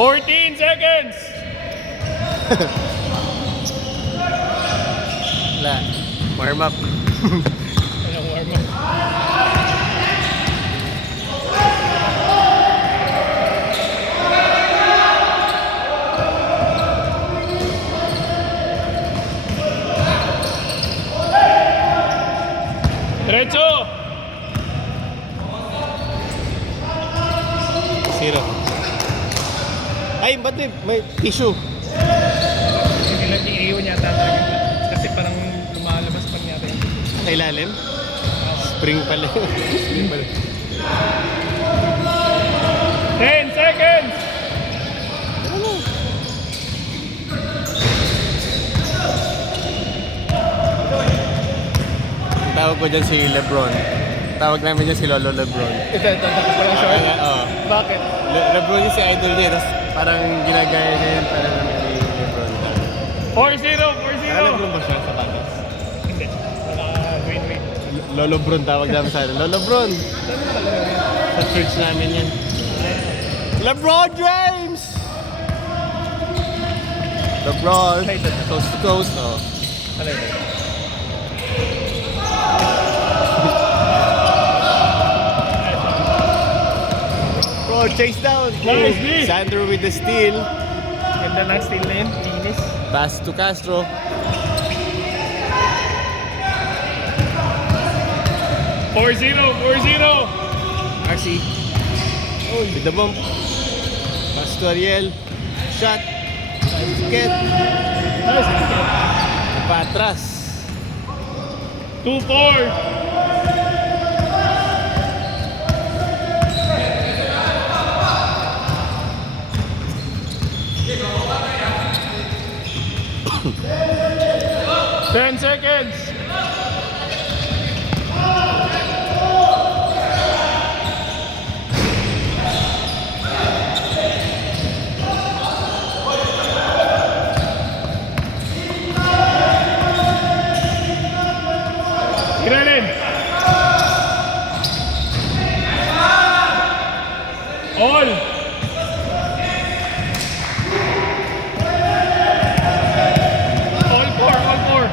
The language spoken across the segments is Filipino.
14 seconds. Wala. Warm up. Anong warm up? Diretso! 0. Ay, ba't may tissue? Hindi lang iiwan yata talaga. Kasi parang lumalabas pa niya tayo. Sa ilalim? Spring pala. Spring pala. 10 seconds! Tawag ko dyan si Lebron. Tawag namin dyan si Lolo Lebron. Ito, parang short. Oo. Bakit? Lebron yung si idol niya, tapos parang ginagaya niya yung pala namin ni Lebron. 4-0! Lebron ba siya sa Patas? Hindi. Wait. Lolo Bron tawag namin sa akin. Lolo Bron! Sa church namin yan. LeBron James! LeBron! Coast to coast, oh. Ano yun? Bro, chase down! Nice, D. Sandro with the steal. Ganda ng steal na yun. Linis. Pass to Castro. Four zero. RC. Oh, with the bump. Pass to Ariel. Shot. Get. Nice. Patras. 2-4. Ten seconds. Irelin. All. All four.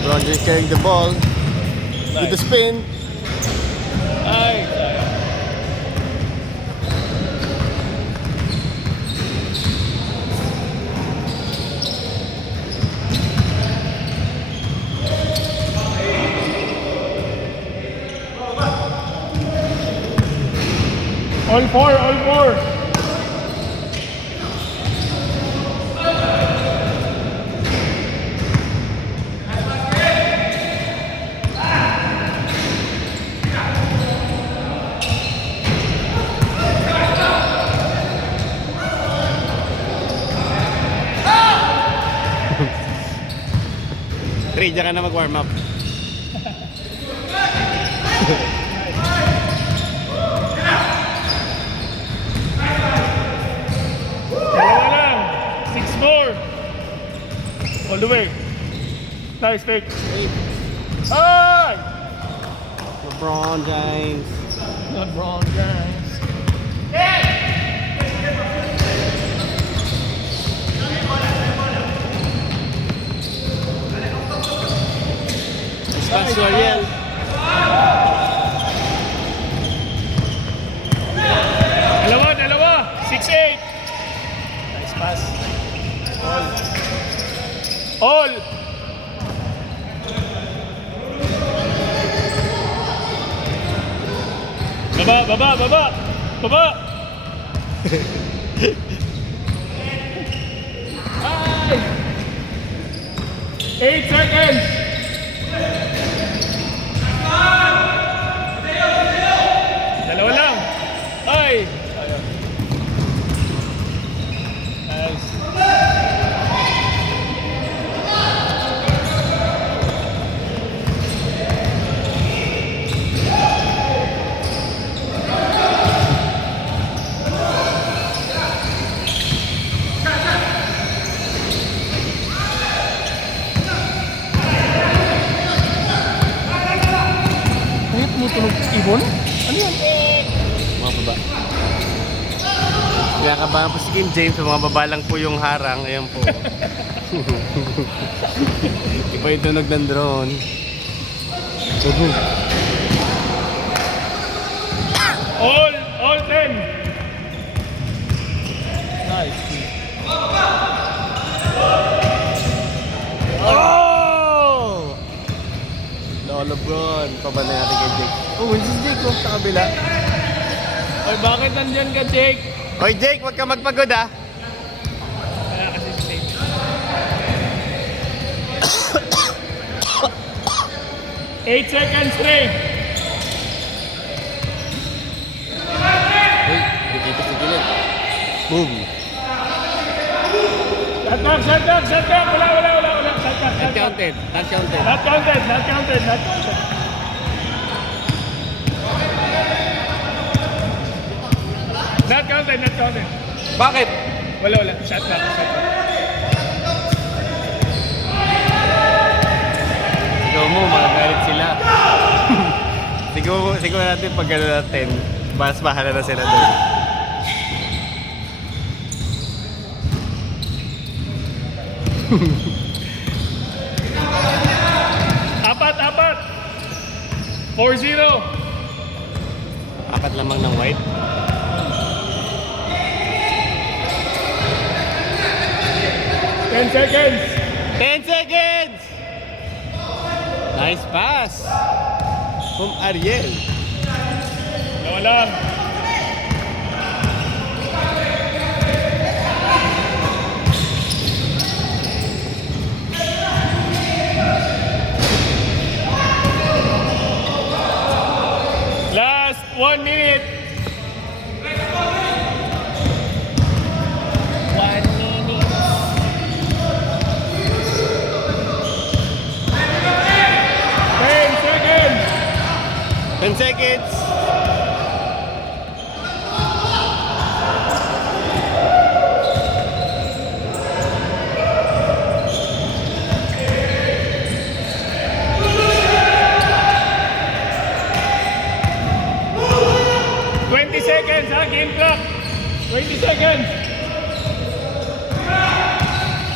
LeBron just carrying the ball. With the spin. Ay. All four. Trey, diyan ka na mag-warm up. Dalawa lang. 6-4. All the way. Nice fake. Ay! LeBron James. LeBron James. Pass to Ariel. Dalawa. 6-8. Nice pass. All. Baba. Ay! 8 seconds. tunog ibon? Ano yan? Mga baba. Kinakabahan po si Kim James. Sa mga baba lang po yung harang. Ayan po. Iba yung tunog ng drone. All 10. Nice. Oh! Lolo Bron. Pabanay natin kay Jake. Oh, si Jake oh, sa kabila. Oy, bakit nandyan ka, Jake? Oy Jake, wag ka magpagod ah. Kaya kasi si Jake. Eight seconds, Ray. Uy, hindi kita sa gilid. Boom. Shot back. Wala. Shot back. Not counted. Not counted. Not counted. Not counted. Bakit? Wala. Shot back. Sigaw mo, magagalit sila. siguro natin pag gano'n natin, mas bahala na sila doon. Apat. 4-0. Apat lamang ng white. Ten seconds. 10 seconds! Nice pass! From Ariel. Dalawa lang. Last 1 minute. 1 minute. 10 seconds. 10 seconds! Game clock. 20 seconds.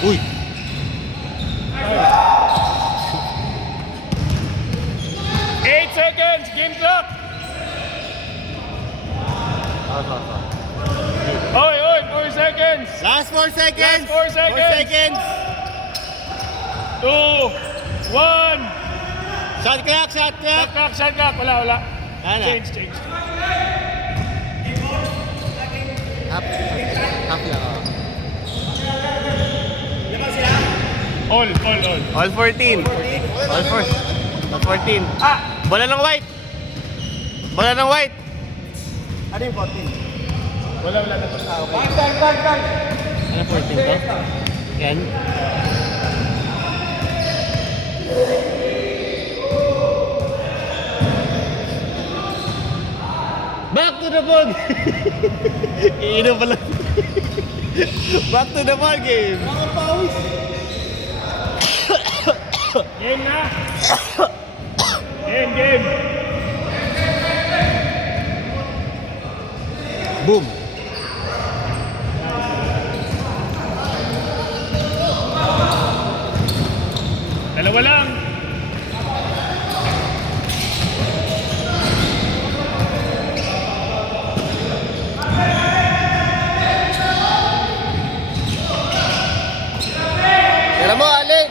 Uy! 8 seconds. Game clock. Oy, 4 seconds. Last 4 seconds! Last 4 seconds. 4 seconds! 2, 1. Shot clock! Shot clock. Wala. Ano? Change. Half lang ako. All. All 14. All 14. Bola ng white! Ano yung 14? Wala na to. Tag. Ano 14 to? Yan. Back to the ball! Iinom pala. Back to the ball game! Mga pawis! Game na. Game. Boom! Dalawa lang. Tira mo, Alin!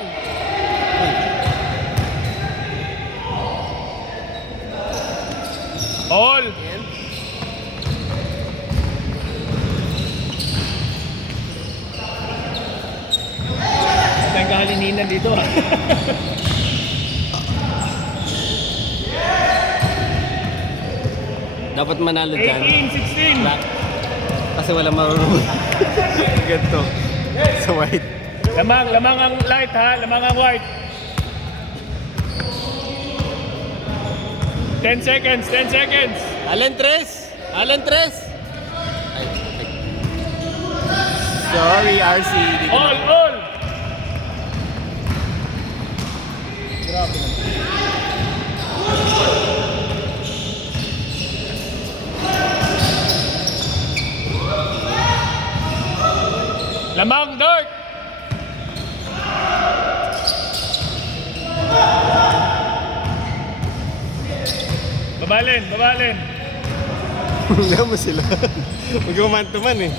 All. Nagkakalininan dito. Dapat manalo dyan. 18, 16. Black. Kasi wala marunong. Ganito. Sa white. Lamang ang light ha, lamang ang white. 10 seconds. Allen Tres! Ay, sorry, RC. Di ko na- All. Grabe naman. Lamang dark. Babalin, babalin. Hindi mo sila. Magkumantuman eh.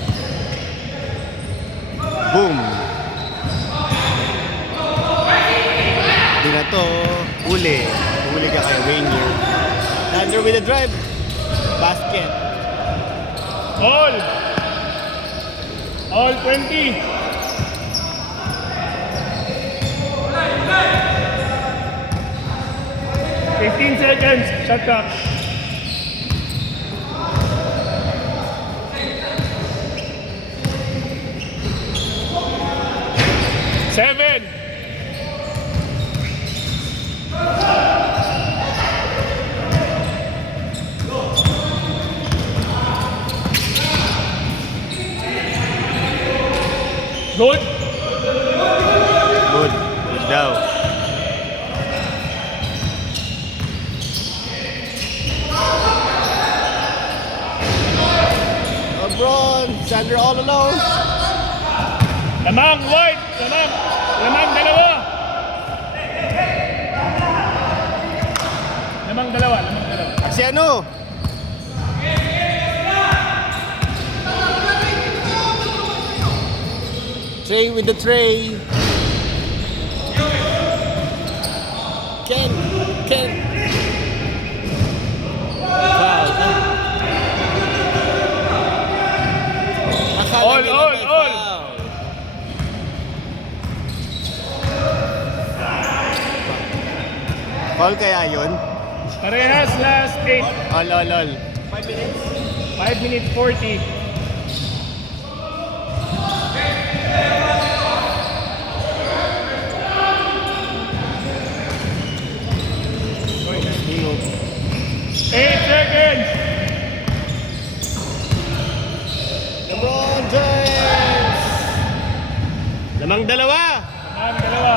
Boom. Di na to. Uli. Uli ka kay Wayne. Thunder with the drive. Basket. All. All 20. Fifteen seconds. Shot clock. Seven. Good. Good. Good daw. LeBron. Thunder all alone. Lamang white. Lamang. Lamang dalawa. Lamang dalawa. Lamang dalawa. Kasi ano? Trey with the tray. Ken. Foul. Akala All, nila all, may all. foul. Foul kaya yun? Parehas last 8. All. 5 minutes 40. Ingot. 8 seconds. LeBron James! Lamang dalawa! Lamang dalawa.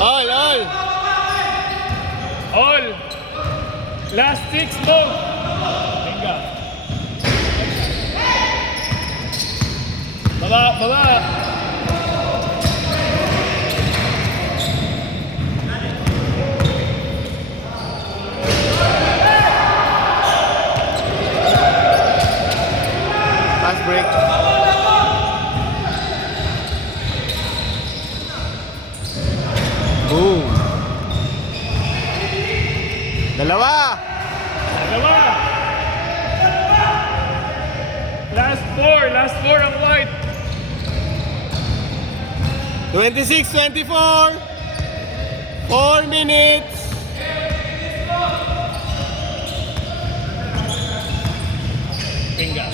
All! All. Last 6 mo. Venga. Baba. Fast break. Boom! Dalawa! Dalawa. Last 4 ang white. 26-24! 4 minutes! Venga.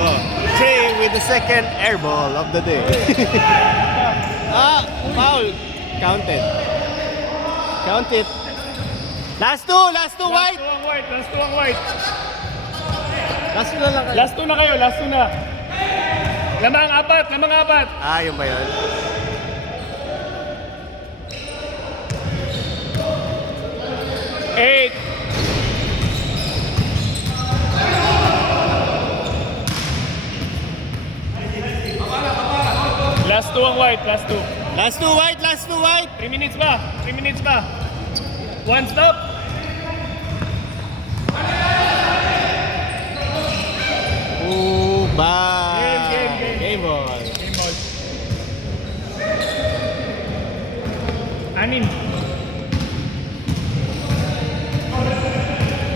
Oh, Trey with the second air ball of the day. Foul. Counted. Count it. Last two white. Last 2 ang white. Last two na lang kayo. Last 2 na kayo, last 2 na. Lamang apat. Yun ba yun? Eight. Last 2 ang white, last 2. Last two white. 3 minutes pa. 1 stop. Ooh.